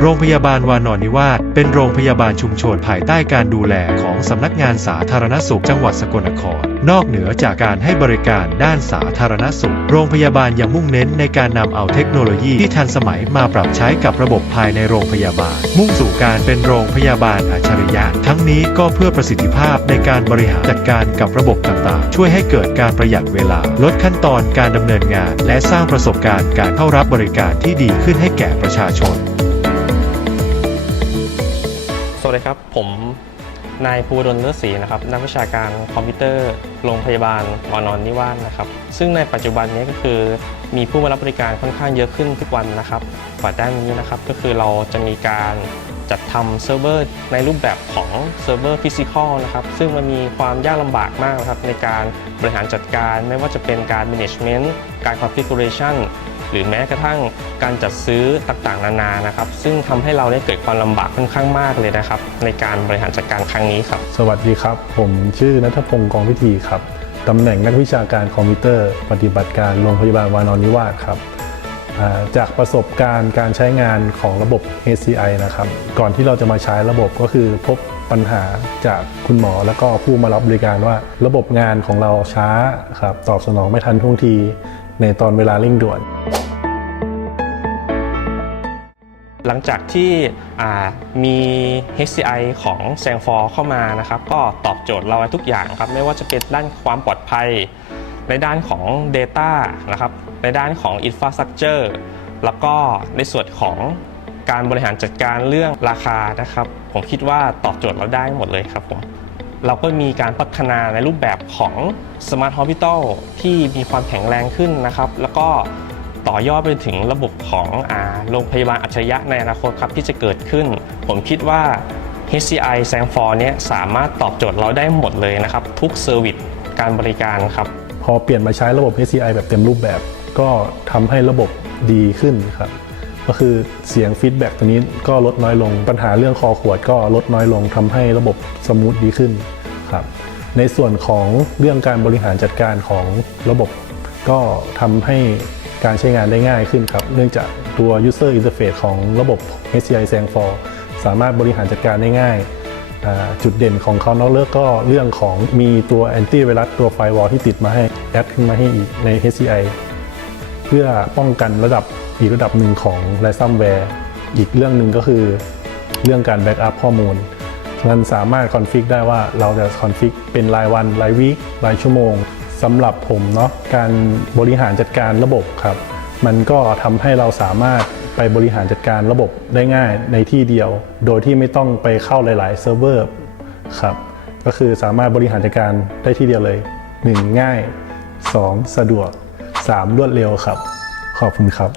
โรงพยาบาลวานอนนิวาสเป็นโรงพยาบาลชุมชนภายใต้การดูแลของสำนักงานสาธารณสุขจังหวัดสกลนคร นอกเหนือจากการให้บริการด้านสาธารณสุข โรงพยาบาลยังมุ่งเน้นในการนำเอาเทคโนโลยีที่ทันสมัยมาปรับใช้กับระบบภายในโรงพยาบาล มุ่งสู่การเป็นโรงพยาบาลอัจฉริยะ ทั้งนี้ก็เพื่อประสิทธิภาพในการบริหารจัดการกับระบบต่างๆ ช่วยให้เกิดการประหยัดเวลา ลดขั้นตอนการดำเนินงาน และสร้างประสบการณ์การเข้ารับบริการที่ดีขึ้นให้แก่ประชาชน วัสดีครับ ผมนายภูดลเลือศรีนะครับนักวิชาการคอมพิวเตอร์โรงพยาบาลวานอนนิวาสนะครับ ซึ่งในปัจจุบันนี้ก็คือมีผู้มารับบริการค่อนข้างเยอะขึ้นทุกวันนะครับกว่าด้านนี้นะครับก็คือเราจะมีการจัดทำเซิร์ฟเวอร์ในรูปแบบของเซิร์ฟเวอร์ฟิสิกอลนะครับซึ่งมันมีความยากลำบากมากนะครับในการบริหารจัดการไม่ว่าจะเป็นการ management การ configuration หรือแม้กระทั่งการจัดซื้อต่างๆนานานะครับ ซึ่งทำให้เราได้เกิดความลำบากค่อนข้างมากเลยนะครับ ในการบริหารจัดการครั้งนี้ครับ สวัสดีครับ ผมชื่อนัทพงศ์กองพิธีครับตำแหน่งนักวิชาการคอมพิวเตอร์ ปฏิบัติการโรงพยาบาลวานอนนิวาสครับจากประสบการณ์การใช้งานของระบบ HCI นะครับ ก่อนที่เราจะมาใช้ระบบก็คือพบปัญหาจากคุณหมอแล้วก็ผู้มารับบริการว่า ระบบงานของเราช้าครับตอบสนองไม่ทันท่วงทีในตอนเวลาเร่งด่วน หลังจากที่มี HCI ของแซงฟอร์เข้ามานะครับ ก็ตอบโจทย์เราทุกอย่างครับ ไม่ว่าจะเป็นด้านความปลอดภัย ในด้านของ Data นะครับ ในด้านของ Infrastructure แล้วก็ในส่วนของการบริหารจัดการเรื่องราคานะครับ ผมคิดว่าตอบโจทย์เราได้หมดเลยครับผมเราก็มีการพัฒนาในรูปแบบของ Smart Hospital ที่มีความแข็งแรงขึ้นนะครับ แล้วก็ ต่อยอดไปถึงระบบของอโรงพยาบาลอัจฉริยะในอนาคตครับที่จะเกิดขึ้น ผมคิดว่า HCI s a n f o r เนี่ยสามารถตอบโจทย์เราได้หมดเลยนะครับ ทุกเซอร์วิสการบริการครับ พอเปลี่ยนมาใช้ระบบ HCI แบบเต็มรูปแบบ ก็ทำให้ระบบดีขึ้นครับก็คือเสียงฟีดแบ็กตัวนี้ก็ลดน้อยลงปัญหาเรื่องคอขวดก็ลดน้อยลงทำให้ระบบสมูทดีขึ้นครับในส่วนของเรื่องการบริหารจัดการของระบบ ก็ทำให้ การใช้งานได้ง่ายขึ้นครับ เนื่องจากตัว user interface ของระบบ HCI s a n f o r สามารถบริหารจัดการได้ง่าย จุดเด่นของเขานอกเลือกก็เรื่องของมีตัวแอนตี้ไวรัสตัวไฟวอลที่ติดมาให้แอดขึ้นมาให้อีกใน HCI เพื่อป้องกันระดับอีกระดับหนึ่งของไลซัมแวร์อีกเรื่องหนึ่งก็คือเรื่องการแบ็กอัพข้อมูลมันสามารถคอนฟิกได้ว่าเราจะคอนฟิกเป็นรายวันรายวีครายชั่วโมง สำหรับผมเนาะการบริหารจัดการระบบครับ มันก็ทำให้เราสามารถไปบริหารจัดการระบบได้ง่ายในที่เดียว โดยที่ไม่ต้องไปเข้าหลาย ๆ เซิร์ฟเวอร์ครับก็คือสามารถบริหารจัดการได้ที่เดียวเลย 1. ง่าย 2. สะดวก 3. รวดเร็วครับ ขอบคุณครับ